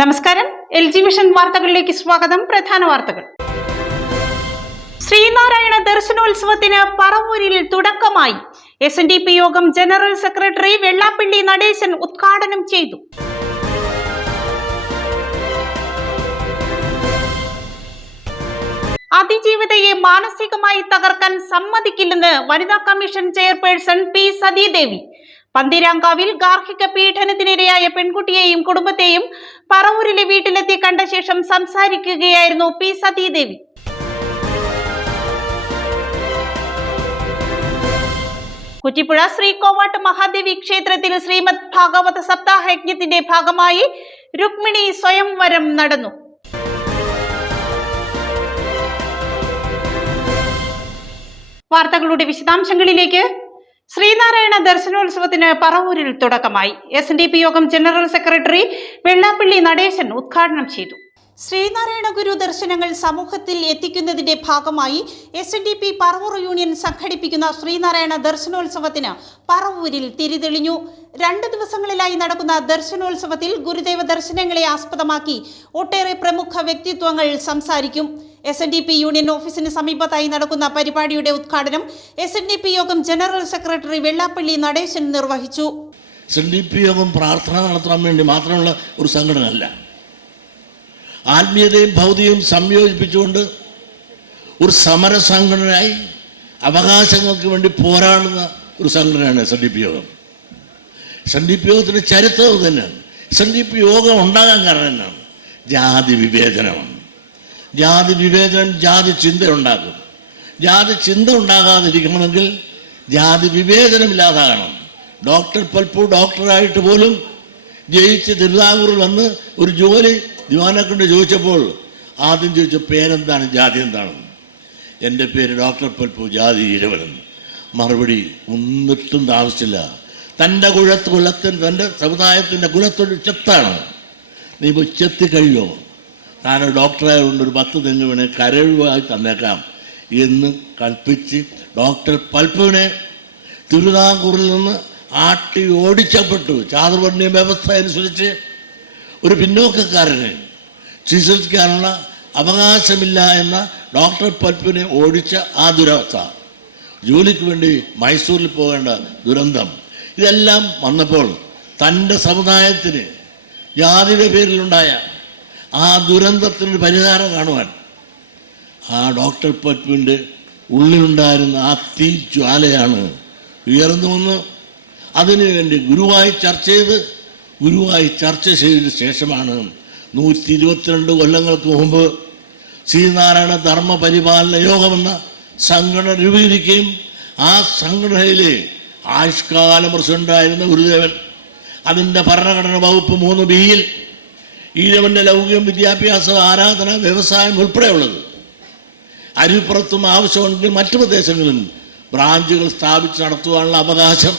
നമസ്കാരം. LG vision വാർത്തകളിലേക്ക് സ്വാഗതം. പ്രധാന വാർത്തകൾ. ശ്രീനാരായണ ദർശനോത്സവത്തിന് പറവൂരിൽ തുടക്കമായി. SNDP യോഗം ജനറൽ സെക്രട്ടറി വെള്ളാപ്പള്ളി നടേശൻ ഉദ്ഘാടനം ചെയ്തു. അതിജീവിതയെ മാനസികമായി തകർക്കാൻ സമ്മതിക്കില്ലെന്ന് വനിതാ കമ്മീഷൻ ചെയർപേഴ്സൺ P. സതീദേവി. പന്തീരാങ്കാവിൽ ഗാർഹിക പീഡനത്തിനിരയായ പെൺകുട്ടിയെയും കുടുംബത്തെയും പറവൂരിലെ വീട്ടിലെത്തി കണ്ട ശേഷം സംസാരിക്കുകയായിരുന്നു P. സതീദേവി. കുറ്റിപ്പുഴ ശ്രീകോവാട്ട് മഹാദേവി ക്ഷേത്രത്തിൽ ശ്രീമദ് ഭാഗവത സപ്താഹ യജ്ഞത്തിന്റെ ഭാഗമായി രുക്മിണി സ്വയംവരം നടന്നു. വാർത്തകളുടെ വിശദാംശങ്ങളിലേക്ക്. ശ്രീനാരായണ ദർശനോത്സവത്തിന് പറവൂരിൽ തുടക്കമായി. SNDP യോഗം ജനറൽ സെക്രട്ടറി വെള്ളാപ്പള്ളി നടേശൻ ഉദ്ഘാടനം ചെയ്തു. ശ്രീനാരായണ ഗുരു ദർശനങ്ങൾ സമൂഹത്തിൽ എത്തിക്കുന്നതിന്റെ ഭാഗമായി SNDP പറവൂർ യൂണിയൻ സംഘടിപ്പിക്കുന്ന ശ്രീനാരായണ ദർശനോത്സവത്തിന് പറവൂരിൽ തിരിതെളിഞ്ഞു. 2 ദിവസങ്ങളിലായി നടക്കുന്ന ദർശനോത്സവത്തിൽ ഗുരുദേവ ദർശനങ്ങളെ ആസ്പദമാക്കി ഒട്ടേറെ പ്രമുഖ വ്യക്തിത്വങ്ങൾ സംസാരിക്കും. SNDP യൂണിയൻ ഓഫീസിന് സമീപത്തായി നടക്കുന്ന പരിപാടിയുടെ ഉദ്ഘാടനം SNDP യോഗം ജനറൽ സെക്രട്ടറി വെള്ളാപ്പള്ളി നടേശൻ നിർവഹിച്ചു. SNDP യോഗം പ്രാർത്ഥന നടത്താൻ വേണ്ടി മാത്രമുള്ള ഒരു സംഘടനയല്ല. ആത്മീയതയും ഭൗതികവും സംയോജിപ്പിച്ചുകൊണ്ട് ഒരു സമര സംഘടനയായി അവകാശങ്ങൾക്ക് വേണ്ടി പോരാടുന്ന ഒരു സംഘടനയാണ് SNDP യോഗം. SNDP യോഗത്തിൻ്റെ ചരിത്രം തന്നെയാണ്. SNDP യോഗം ഉണ്ടാകാൻ കാരണം എന്നാണ്? ജാതി വിവേചനമാണ്. ജാതി വിവേചനം ജാതി ചിന്ത ഉണ്ടാക്കും. ജാതി ചിന്ത ഉണ്ടാകാതിരിക്കണമെങ്കിൽ ജാതി വിവേചനമില്ലാതാകണം. ഡോക്ടർ പൽപ്പു ഡോക്ടറായിട്ട് പോലും ജയിച്ച് തിരുവിതാംകൂറിൽ വന്ന് ഒരു ജോലി ദിവാനെ കൊണ്ട് ചോദിച്ചപ്പോൾ ആദ്യം ചോദിച്ച പേരെന്താണ്, ജാതി എന്താണെന്ന്. എൻ്റെ പേര് ഡോക്ടർ പൽപ്പു, ജാതി ഇരവൻ. മറുപടി ഒന്നിട്ടും താമസിച്ചില്ല. തൻ്റെ കുലത്തിൽ തൻ്റെ സമുദായത്തിൻ്റെ കുലത്തൊരു ചെത്താണ്. നീ ഇപ്പോൾ ചെത്തി കഴിയുമോ? താനൊരു ഡോക്ടറായതുകൊണ്ട് ഒരു 10 തെങ്ങ് വീണ് കരഴുവായി തന്നേക്കാം എന്ന് കൽപ്പിച്ച് ഡോക്ടർ പൽപ്പുവിനെ തിരുവിതാംകൂറിൽ നിന്ന് ആട്ടി ഓടിച്ചപ്പെട്ടു. ചാതുർവർണ്ണീയ വ്യവസ്ഥ അനുസരിച്ച് ഒരു പിന്നോക്കക്കാരന് ചികിത്സിക്കാനുള്ള അവകാശമില്ല എന്ന ഡോക്ടർ പൽപ്പുവിനെ ഓടിച്ച ആ ദുരവസ്ഥ, ജോലിക്ക് വേണ്ടി മൈസൂരിൽ പോകേണ്ട ദുരന്തം, ഇതെല്ലാം വന്നപ്പോൾ തൻ്റെ സമുദായത്തിന് ജാതിയുടെ പേരിലുണ്ടായ ആ ദുരന്തത്തിനൊരു പരിഹാരം കാണുവാൻ ആ ഡോക്ടർ പൽപ്പുവിൻ്റെ ഉള്ളിലുണ്ടായിരുന്ന ആ തീ ജ്വാലയാണ് ഉയർന്നു വന്ന് അതിനുവേണ്ടി ഗുരുവായി ചർച്ച ചെയ്തതിന് ശേഷമാണ് 122 കൊല്ലങ്ങൾക്ക് മുമ്പ് ശ്രീനാരായണ ധർമ്മ പരിപാലന യോഗമെന്ന സംഘടന രൂപീകരിക്കുകയും ആ സംഘടനയിലെ ആയുഷ്കാല പ്രസിഡന്റായിരുന്ന ഗുരുദേവൻ അതിൻ്റെ ഭരണഘടന വകുപ്പ് 3B ഈഴവൻ്റെ ലൗകികം, വിദ്യാഭ്യാസം, ആരാധന, വ്യവസായം ഉൾപ്പെടെയുള്ളത് അരിപ്പുറത്തും ആവശ്യമുണ്ടെങ്കിൽ മറ്റു പ്രദേശങ്ങളിലും ബ്രാഞ്ചുകൾ സ്ഥാപിച്ച് നടത്തുവാനുള്ള അവകാശം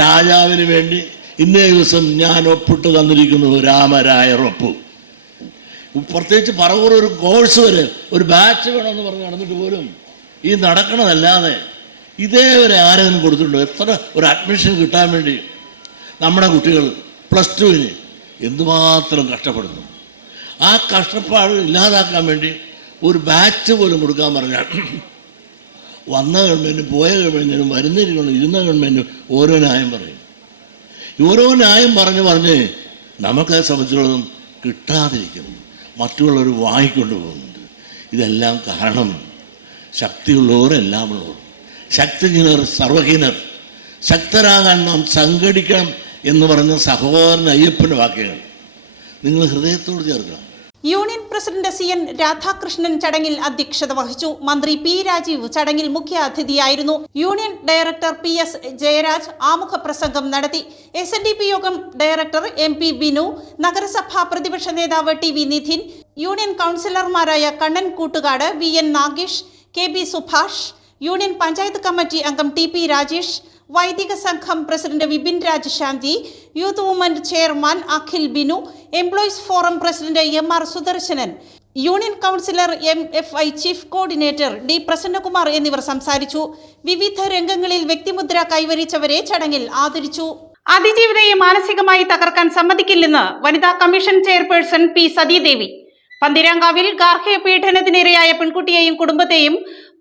രാജാവിന് വേണ്ടി ഇന്നേ ദിവസം ഞാൻ ഒപ്പിട്ട് തന്നിരിക്കുന്നു. രാമരായർ ഒപ്പ്. പ്രത്യേകിച്ച് പറവൂർ ഒരു കോഴ്സ് വരെ ഒരു ബാച്ച് വേണമെന്ന് പറഞ്ഞ് നടന്നിട്ട് പോലും ഈ നടക്കണതല്ലാതെ ഇതേവരെ ആരെങ്കിലും കൊടുത്തിട്ടുണ്ടോ? എത്ര ഒരു അഡ്മിഷൻ കിട്ടാൻ വേണ്ടി നമ്മുടെ കുട്ടികൾ +2-ന് എന്തുമാത്രം കഷ്ടപ്പെടുന്നു. ആ കഷ്ടപ്പാട് ഇല്ലാതാക്കാൻ വേണ്ടി ഒരു ബാച്ച് പോലും കൊടുക്കാൻ പറഞ്ഞാൽ വന്ന ഗവൺമെൻറ്റും പോയ ഗവൺമെൻറ്റിനും ഇരുന്ന ഗവൺമെൻറ്റും ഓരോ ന്യായം പറയും. ഓരോ ന്യായം പറഞ്ഞ് നമുക്കത് സംബന്ധിച്ചുള്ളതും കിട്ടാതിരിക്കും. മറ്റുള്ളവർ വാങ്ങിക്കൊണ്ട് പോകുന്നുണ്ട്. ഇതെല്ലാം കാരണം ശക്തിയുള്ളവർ എല്ലാം ഉള്ളവർ, ശക്തിഹീനർ സർവഹീനർ, ശക്തരാകാൻ നാം സംഘടിക്കണം എന്ന് പറഞ്ഞ സഹോദരൻ അയ്യപ്പൻ്റെ വാക്കുകൾ നിങ്ങൾ ഹൃദയത്തോട് ചേർക്കണം. യൂണിയൻ പ്രസിഡന്റ് CN രാധാകൃഷ്ണൻ ചടങ്ങിൽ അധ്യക്ഷത വഹിച്ചു. മന്ത്രി P. രാജീവ് ചടങ്ങിൽ മുഖ്യ അതിഥിയായിരുന്നു. യൂണിയൻ ഡയറക്ടർ PS ജയരാജ് ആമുഖ പ്രസംഗം നടത്തി. SNDP യോഗം ഡയറക്ടർ MP ബിനു, നഗരസഭാ പ്രതിപക്ഷ നേതാവ് TV നിധിൻ, യൂണിയൻ കൗൺസിലർമാരായ Kannan Koottukad, VN Nagesh, KB Subhash, union panchayat committee അംഗം TP രാജേഷ്, Vaidika Sangham president Vipin Raj Shanti, youth movement chairman Akhil Binu, employees forum president MR Sudarsanan, union councillor MFI chief coordinator D Prasannakumar എന്നിവർ സംസാരിച്ചു. വിവിധ രംഗങ്ങളിൽ വ്യക്തിമുദ്ര കൈവരിച്ചവരെ ചടങ്ങിൽ ആദരിച്ചു. അതിജീവിതയെ മാനസികമായി തകർക്കാൻ സമ്മതിക്കില്ലെന്ന് വനിതാ കമ്മീഷൻ ചെയർപേഴ്സൺ പി സതീദേവി. പന്തീരാങ്കാവിൽ ഗാർഹിക പീഡനത്തിനിരയായ പെൺകുട്ടിയെയും കുടുംബത്തെയും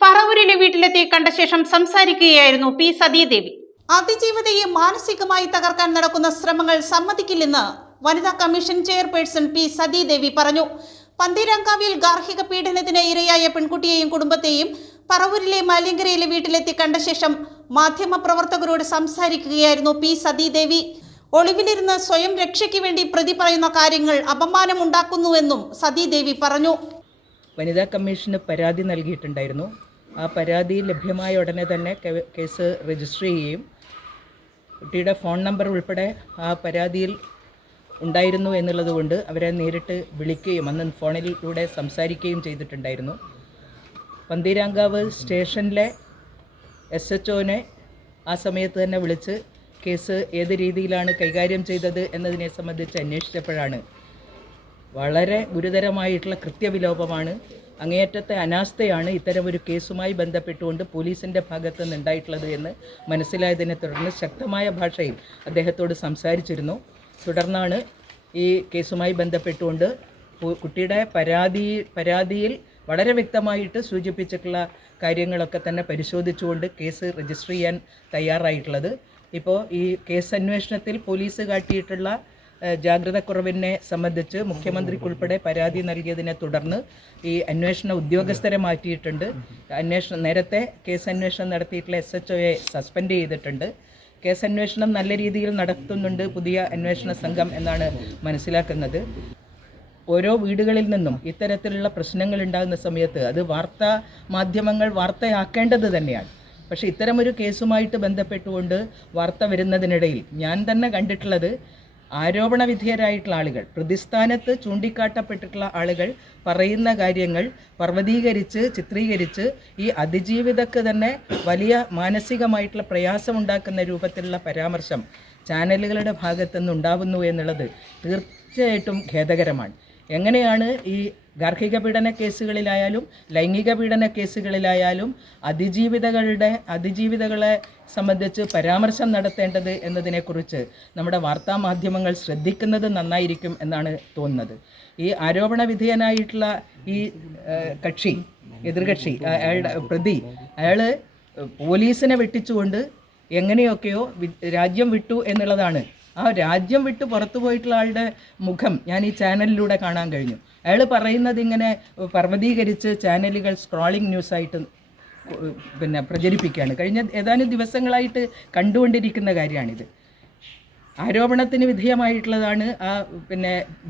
പറവൂരിലെ വീട്ടിലെത്തി കണ്ട ശേഷം സംസാരിക്കുകയായിരുന്നു പി സതീദേവി. അതിജീവിതയെ മാനസികമായി തകർക്കാൻ നടക്കുന്ന ശ്രമങ്ങൾ സമ്മതിക്കില്ലെന്ന് വനിതാ കമ്മീഷൻ ചെയർപേഴ്സൺ പി സതീദേവി പറഞ്ഞു. പന്തീരാങ്കാവിൽ ഗാർഹിക പീഡനത്തിന് ഇരയായ പെൺകുട്ടിയെയും കുടുംബത്തെയും പറവൂരിലെ മാലിയങ്കരയിലെ വീട്ടിലെത്തി കണ്ട ശേഷം മാധ്യമപ്രവർത്തകരോട് സംസാരിക്കുകയായിരുന്നു പി സതീദേവി. ഒളിവിലിരുന്ന് സ്വയം രക്ഷയ്ക്ക് വേണ്ടി പ്രതി പറയുന്ന കാര്യങ്ങൾ അപമാനമുണ്ടാക്കുന്നുവെന്നും സതീദേവി പറഞ്ഞു. വനിതാ കമ്മീഷന് പരാതി നൽകിയിട്ടുണ്ടായിരുന്നു. ആ പരാതി ലഭ്യമായ ഉടനെ തന്നെ കേസ് രജിസ്റ്റർ ചെയ്യുകയും കുട്ടിയുടെ ഫോൺ നമ്പർ ഉൾപ്പെടെ ആ പരാതിയിൽ ഉണ്ടായിരുന്നു എന്നുള്ളതുകൊണ്ട് അവരെ നേരിട്ട് വിളിക്കുകയും അന്ന് ഫോണിലൂടെ സംസാരിക്കുകയും ചെയ്തിട്ടുണ്ടായിരുന്നു. പന്തീരാങ്കാവ് സ്റ്റേഷനിലെ SHOനെ ആ സമയത്ത് തന്നെ വിളിച്ച് കേസ് ഏത് രീതിയിലാണ് കൈകാര്യം ചെയ്തത് എന്നതിനെ സംബന്ധിച്ച് അന്വേഷിച്ചപ്പോഴാണ് വളരെ ഗുരുതരമായിട്ടുള്ള കൃത്യവിലോപമാണ്, അങ്ങേയറ്റത്തെ അനാസ്ഥയാണ് ഇത്തരമൊരു കേസുമായി ബന്ധപ്പെട്ടുകൊണ്ട് പോലീസിൻ്റെ ഭാഗത്ത് നിന്നുണ്ടായിട്ടുള്ളത് എന്ന് മനസ്സിലായതിനെ തുടർന്ന് ശക്തമായ ഭാഷയിൽ അദ്ദേഹത്തോട് സംസാരിച്ചിരുന്നു. തുടർന്നാണ് ഈ കേസുമായി ബന്ധപ്പെട്ടുകൊണ്ട് കുട്ടിയുടെ പരാതിയിൽ വളരെ വ്യക്തമായിട്ട് സൂചിപ്പിച്ചിട്ടുള്ള കാര്യങ്ങളൊക്കെ തന്നെ പരിശോധിച്ചുകൊണ്ട് കേസ് രജിസ്റ്റർ ചെയ്യാൻ തയ്യാറായിട്ടുള്ളത്. ഇപ്പോൾ ഈ കേസ് അന്വേഷണത്തിൽ പോലീസ് കാട്ടിയിട്ടുള്ള ജാഗ്രതക്കുറവിനെ സംബന്ധിച്ച് മുഖ്യമന്ത്രിക്കുൾപ്പെടെ പരാതി നൽകിയതിനെ തുടർന്ന് ഈ അന്വേഷണ ഉദ്യോഗസ്ഥരെ മാറ്റിയിട്ടുണ്ട്. നേരത്തെ കേസ് അന്വേഷണം നടത്തിയിട്ടുള്ള SHOയെ സസ്പെൻഡ് ചെയ്തിട്ടുണ്ട്. കേസ് അന്വേഷണം നല്ല രീതിയിൽ നടത്തുന്നുണ്ട് പുതിയ അന്വേഷണ സംഘം എന്നാണ് മനസ്സിലാക്കുന്നത്. ഓരോ വീടുകളിൽ നിന്നും ഇത്തരത്തിലുള്ള പ്രശ്നങ്ങൾ ഉണ്ടാകുന്ന സമയത്ത് അത് വാർത്താ മാധ്യമങ്ങൾ വാർത്തയാക്കേണ്ടത് തന്നെയാണ്. പക്ഷേ ഇത്തരമൊരു കേസുമായിട്ട് ബന്ധപ്പെട്ടുകൊണ്ട് വാർത്ത വരുന്നതിനിടയിൽ ഞാൻ തന്നെ കണ്ടിട്ടുള്ളത് ആരോപണ വിധേയരായിട്ടുള്ള ആളുകൾ, പ്രതിസ്ഥാനത്ത് ചൂണ്ടിക്കാട്ടപ്പെട്ടിട്ടുള്ള ആളുകൾ പറയുന്ന കാര്യങ്ങൾ പർവ്വതീകരിച്ച് ചിത്രീകരിച്ച് ഈ അതിജീവിതക്ക് തന്നെ വലിയ മാനസികമായിട്ടുള്ള പ്രയാസമുണ്ടാക്കുന്ന രൂപത്തിലുള്ള പരാമർശം ചാനലുകളുടെ ഭാഗത്തുനിന്ന് ഉണ്ടാവുന്നു എന്നുള്ളത് തീർച്ചയായിട്ടും ഖേദകരമാണ്. എങ്ങനെയാണ് ഈ ഗാർഹിക പീഡന കേസുകളിലായാലും ലൈംഗിക പീഡന കേസുകളിലായാലും അതിജീവിതകളെ സംബന്ധിച്ച് പരാമർശം നടത്തേണ്ടത് എന്നതിനെക്കുറിച്ച് നമ്മുടെ വാർത്താ മാധ്യമങ്ങൾ ശ്രദ്ധിക്കുന്നത് നന്നായിരിക്കും എന്നാണ് തോന്നുന്നത്. ഈ ആരോപണ വിധേയനായിട്ടുള്ള ഈ എതിർകക്ഷി അയാളുടെ പ്രതി പോലീസിനെ വെട്ടിച്ചുകൊണ്ട് എങ്ങനെയൊക്കെയോ രാജ്യം വിട്ടു എന്നുള്ളതാണ്. ആ രാജ്യം വിട്ട് പുറത്തു പോയിട്ടുള്ള ആളുടെ മുഖം ഞാൻ ഈ ചാനലിലൂടെ കാണാൻ കഴിഞ്ഞു. അയാൾ പറയുന്നത് ഇങ്ങനെ പർവ്വതീകരിച്ച് ചാനലുകൾ സ്ക്രോളിംഗ് ന്യൂസായിട്ട് പ്രചരിപ്പിക്കുകയാണ്. കഴിഞ്ഞ ഏതാനും ദിവസങ്ങളായിട്ട് കണ്ടുകൊണ്ടിരിക്കുന്ന കാര്യമാണിത്. ആരോപണത്തിന് വിധേയമായിട്ടുള്ളതാണ് ആ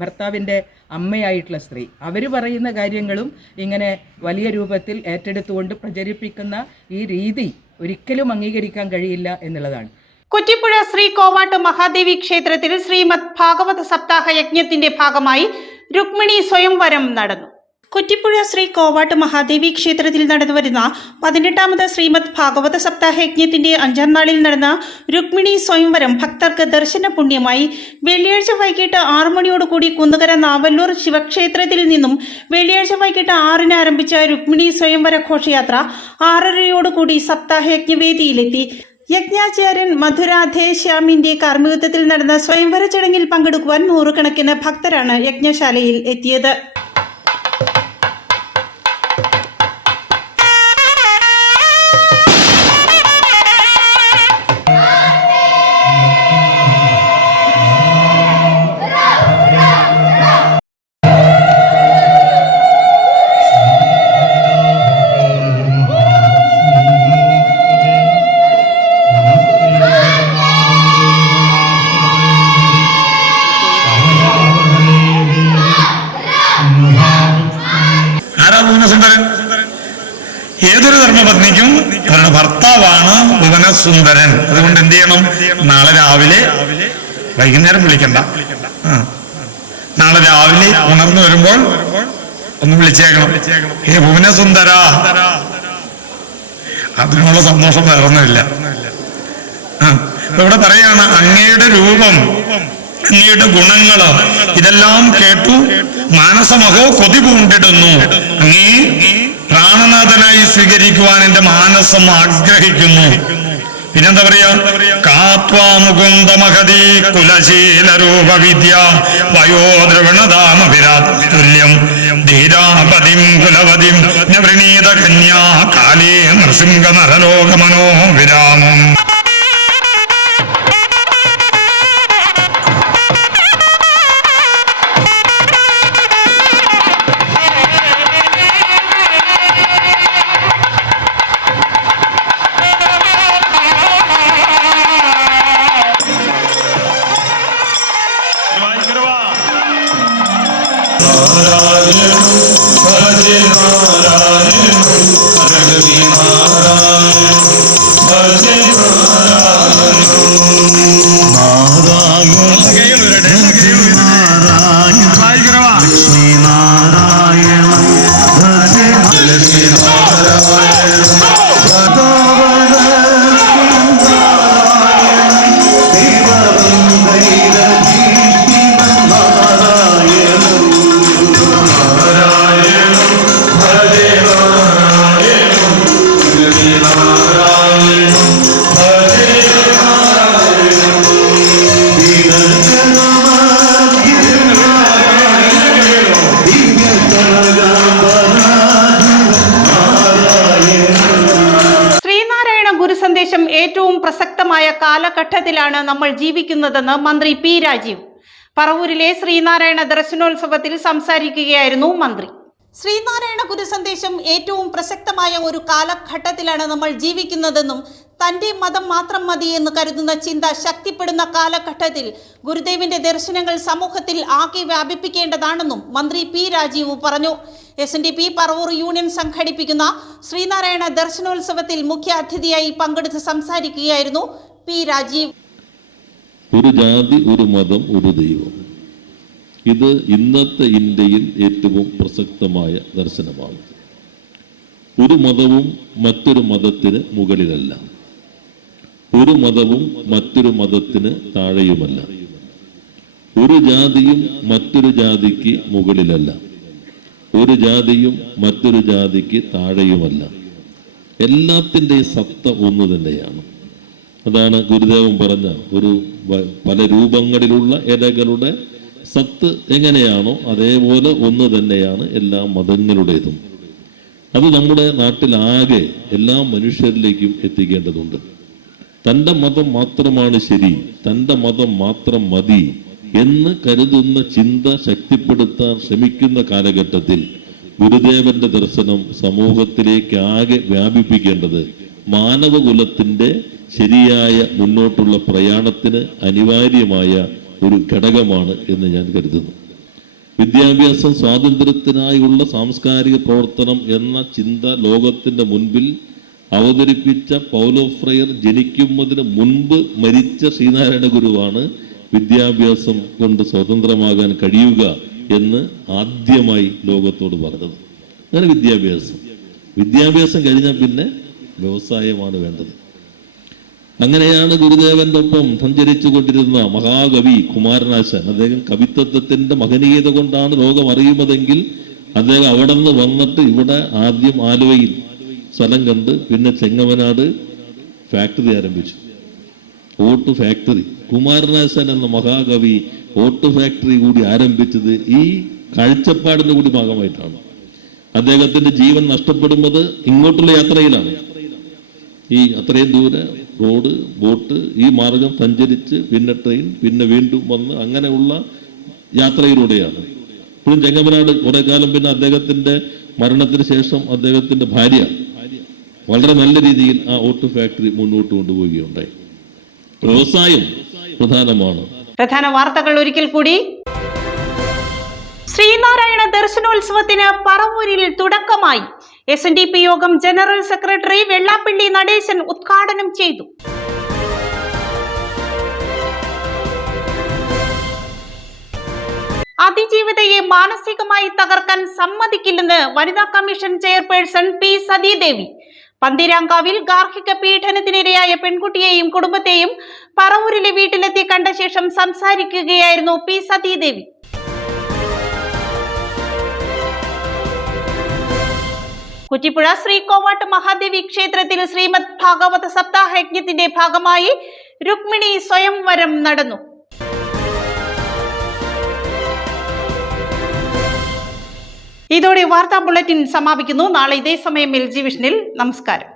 ഭർത്താവിൻ്റെ അമ്മയായിട്ടുള്ള സ്ത്രീ. അവർ പറയുന്ന കാര്യങ്ങളും ഇങ്ങനെ വലിയ രൂപത്തിൽ ഏറ്റെടുത്തുകൊണ്ട് പ്രചരിപ്പിക്കുന്ന ഈ രീതി ഒരിക്കലും അംഗീകരിക്കാൻ കഴിയില്ല എന്നുള്ളതാണ്. കുറ്റിപ്പുഴ ശ്രീ കോവാട്ട് മഹാദേവി ക്ഷേത്രത്തിൽ ശ്രീമദ് ഭാഗവത സപ്താഹ യജ്ഞത്തിന്റെ ഭാഗമായി രുക്മിണി സ്വയംവരം നടന്നു. കുറ്റിപ്പുഴ ശ്രീ കോവാട്ട് മഹാദേവി ക്ഷേത്രത്തിൽ നടന്നുവരുന്ന 18ാമത് ശ്രീമദ് ഭാഗവത സപ്താഹ യജ്ഞത്തിന്റെ 5ാം നാളിൽ നടന്ന രുക്മിണി സ്വയംവരം ഭക്തർക്ക് ദർശന പുണ്യമായി. വെള്ളിയാഴ്ച വൈകിട്ട് 6 മണിയോടുകൂടി കുന്നുകര നാവല്ലൂർ ശിവക്ഷേത്രത്തിൽ നിന്നും വെള്ളിയാഴ്ച വൈകിട്ട് 6-ന് ആരംഭിച്ച രുക്മിണി സ്വയംവര ഘോഷയാത്ര 6:30യോടുകൂടി സപ്താഹ യജ്ഞവേദിയിലെത്തി. യജ്ഞാചാര്യൻ മധുരാധേശ്യാമിന്റെ കാർമ്മികത്വത്തിൽ നടന്ന സ്വയംവര ചടങ്ങിൽ പങ്കെടുക്കുവാൻ 100 കണക്കിന് ഭക്തരാണ് യജ്ഞശാലയിൽ എത്തിയത്. ഏതൊരു ധർമ്മപത്നിക്കും അവരുടെ ഭർത്താവാണ് ഭുവനസുന്ദരൻ. അതുകൊണ്ട് എന്ത് ചെയ്യണം? നാളെ രാവിലെ, വൈകുന്നേരം വിളിക്കണ്ട, നാളെ രാവിലെ ഉണർന്നു വരുമ്പോൾ ഒന്ന് വിളിച്ചേക്കണം, ഏ ഭുവനസുന്ദര. അതിനുള്ള സന്തോഷം വേറൊന്നുമില്ല. ഇവിടെ പറയാണ്, അങ്ങയുടെ രൂപം, അങ്ങയുടെ ഗുണങ്ങള് ഇതെല്ലാം കേട്ടു മാനസമഹോ കൊതി പൂണ്ടിടുന്നു. അങ്ങേ പ്രാണനാഥനായി സ്വീകരിക്കുവാൻ എന്റെ മാനസം ആഗ്രഹിക്കുന്നു. പിന്നെന്താ പറയാ? കാത്വാ മുകുന്ദ മഹതി കുലശീല രൂപ വിദ്യ വയോദ്രവണദാമഭിരാതുല്യം ധീരാപതിം കുലവതിം നവൃണീത കന്യാ കാലേ നൃസിംഹ നരലോക മനോവിരാമം. സന്ദേശം ഏറ്റവും പ്രസക്തമായ കാലഘട്ടത്തിലാണ് നമ്മൾ ജീവിക്കുന്നതെന്ന് മന്ത്രി പി രാജീവ് പറവൂരിലെ ശ്രീനാരായണ ദർശനോത്സവത്തിൽ സംസാരിക്കുകയായിരുന്നു മന്ത്രി. ശ്രീനാരായണ ഗുരു സന്ദേശം ഏറ്റവും പ്രസക്തമായ ഒരു കാലഘട്ടത്തിലാണ് നമ്മൾ ജീവിക്കുന്നതെന്നും തൻ്റെ മതം മാത്രം മതി എന്ന് കരുതുന്ന ചിന്ത ശക്തിപ്പെടുന്ന കാലഘട്ടത്തിൽ ഗുരുദേവിന്റെ ദർശനങ്ങൾ സമൂഹത്തിൽ ആകെ വ്യാപിപ്പിക്കേണ്ടതാണെന്നും മന്ത്രി പി രാജീവ് പറഞ്ഞു. SNDP പറവൂർ യൂണിയൻ സംഘടിപ്പിക്കുന്ന ശ്രീനാരായണ ദർശനോത്സവത്തിൽ മുഖ്യ അതിഥിയായി പങ്കെടുത്ത് സംസാരിക്കുകയായിരുന്നു പി രാജീവ്. ഒരു ജാതി, ഒരു മതം, ഒരു ദൈവം, ഇത് ഇന്നത്തെ ഇന്ത്യയിൽ ഏറ്റവും പ്രസക്തമായ ദർശനമാണ്. ഒരു മതവും മറ്റൊരു മതത്തിന് മുകളിലല്ല, ഒരു മതവും മറ്റൊരു മതത്തിന് താഴെയുമല്ല, ഒരു ജാതിയും മറ്റൊരു ജാതിക്ക് മുകളിലല്ല, ഒരു ജാതിയും മറ്റൊരു ജാതിക്ക് താഴെയുമല്ല. എല്ലാത്തിൻ്റെ സത്ത ഒന്ന് തന്നെയാണ്. അതാണ് ഗുരുദേവൻ പറഞ്ഞ ഒരു പല രൂപങ്ങളിലുള്ള ഇലകളുടെ സത്ത് എങ്ങനെയാണോ അതേപോലെ ഒന്ന് തന്നെയാണ് എല്ലാ മതങ്ങളുടേതും. അത് നമ്മുടെ നാട്ടിലാകെ എല്ലാ മനുഷ്യരിലേക്കും എത്തിക്കേണ്ടതുണ്ട്. തൻ്റെ മതം മാത്രമാണ് ശരി, തൻ്റെ മതം മാത്രം മതി എന്ന് കരുതുന്ന ചിന്ത ശക്തിപ്പെടുത്താൻ ശ്രമിക്കുന്ന കാലഘട്ടത്തിൽ ഗുരുദേവന്റെ ദർശനം സമൂഹത്തിലേക്ക് ആകെ വ്യാപിപ്പിക്കേണ്ടത് മാനവകുലത്തിൻ്റെ ശരിയായ മുന്നോട്ടുള്ള പ്രയാണത്തിന് അനിവാര്യമായ ഒരു ഘടകമാണ് എന്ന് ഞാൻ കരുതുന്നു. വിദ്യാഭ്യാസം സ്വാതന്ത്ര്യത്തിനായുള്ള സാംസ്കാരിക പ്രവർത്തനം എന്ന ചിന്ത ലോകത്തിൻ്റെ മുൻപിൽ അവതരിപ്പിച്ച പൗലോ ഫ്രയർ ജനിക്കുന്നതിന് മുൻപ് മരിച്ച ശ്രീനാരായണ ഗുരുവാണ് വിദ്യാഭ്യാസം കൊണ്ട് സ്വതന്ത്രമാകാൻ കഴിയുക എന്ന് ആദ്യമായി ലോകത്തോട് പറഞ്ഞത്. അങ്ങനെ വിദ്യാഭ്യാസം കഴിഞ്ഞാൽ പിന്നെ വ്യവസായമാണ് വേണ്ടത്. അങ്ങനെയാണ് ഗുരുദേവന്റെ ഒപ്പം സഞ്ചരിച്ചു കൊണ്ടിരുന്ന മഹാകവി കുമാരനാശാൻ. അദ്ദേഹം കവിത്വത്തിന്റെ മഹനീയത കൊണ്ടാണ് ലോകം അറിയുന്നതെങ്കിൽ അദ്ദേഹം അവിടെ നിന്ന് വന്നിട്ട് ഇവിടെ ആദ്യം ആലുവയിൽ സ്ഥലം കണ്ട് പിന്നെ ചെങ്ങമനാട് ഫാക്ടറി ആരംഭിച്ചു, ഓട്ട് ഫാക്ടറി. കുമാരനാശാൻ എന്ന മഹാകവി ഓട്ട് ഫാക്ടറി കൂടി ആരംഭിച്ചത് ഈ കാഴ്ചപ്പാടിന്റെ കൂടി ഭാഗമായിട്ടാണ്. അദ്ദേഹത്തിന്റെ ജീവൻ നഷ്ടപ്പെടുന്നത് ഇങ്ങോട്ടുള്ള യാത്രയിലാണ്. ഈ അത്രയും ദൂരെ റോഡ്, ബോട്ട്, ഈ മാർഗം സഞ്ചരിച്ച് പിന്നെ ട്രെയിൻ, പിന്നെ വീണ്ടും വന്ന് അങ്ങനെയുള്ള യാത്രയിലൂടെയാണ്. ഇപ്പോഴും ചെങ്ങമനാട് കുറെ കാലം പിന്നെ അദ്ദേഹത്തിന്റെ മരണത്തിന് ശേഷം അദ്ദേഹത്തിന്റെ ഭാര്യ വളരെ നല്ല രീതിയിൽ ആ ഓട്ട് ഫാക്ടറി മുന്നോട്ട് കൊണ്ടുപോവുകയുണ്ടായി. വ്യവസായം പ്രധാനമാണ്. പ്രധാന വാർത്തകൾ ഒരിക്കൽ കൂടി. ശ്രീനാരായണ ദർശനോത്സവത്തിന് പറവൂരിൽ തുടക്കമായി. SNDP യോഗം ജനറൽ സെക്രട്ടറി വെള്ളാപ്പള്ളി നടേശൻ ഉദ്ഘാടനം ചെയ്തു. അതിജീവിതയെ മാനസികമായി തകർക്കാൻ സമ്മതിക്കില്ലെന്ന് വനിതാ കമ്മീഷൻ ചെയർപേഴ്സൺ P. സതീദേവി. പന്തീരാങ്കാവിൽ ഗാർഹിക പീഡനത്തിനിരയായ പെൺകുട്ടിയെയും കുടുംബത്തെയും പറവൂരിലെ വീട്ടിലെത്തി കണ്ട ശേഷം സംസാരിക്കുകയായിരുന്നു P. സതീദേവി. കുറ്റിപ്പുഴ ശ്രീ കോവാട്ട് മഹാദേവി ക്ഷേത്രത്തിൽ ശ്രീമദ് ഭാഗവത സപ്താഹയജ്ഞത്തിന്റെ ഭാഗമായി രുക്മിണി സ്വയംവരം നടന്നു. ഇതോടെ വാർത്താ ബുള്ളറ്റിൻ സമാപിക്കുന്നു. നാളെ ഇതേ സമയം LG വിഷനിൽ. നമസ്കാരം.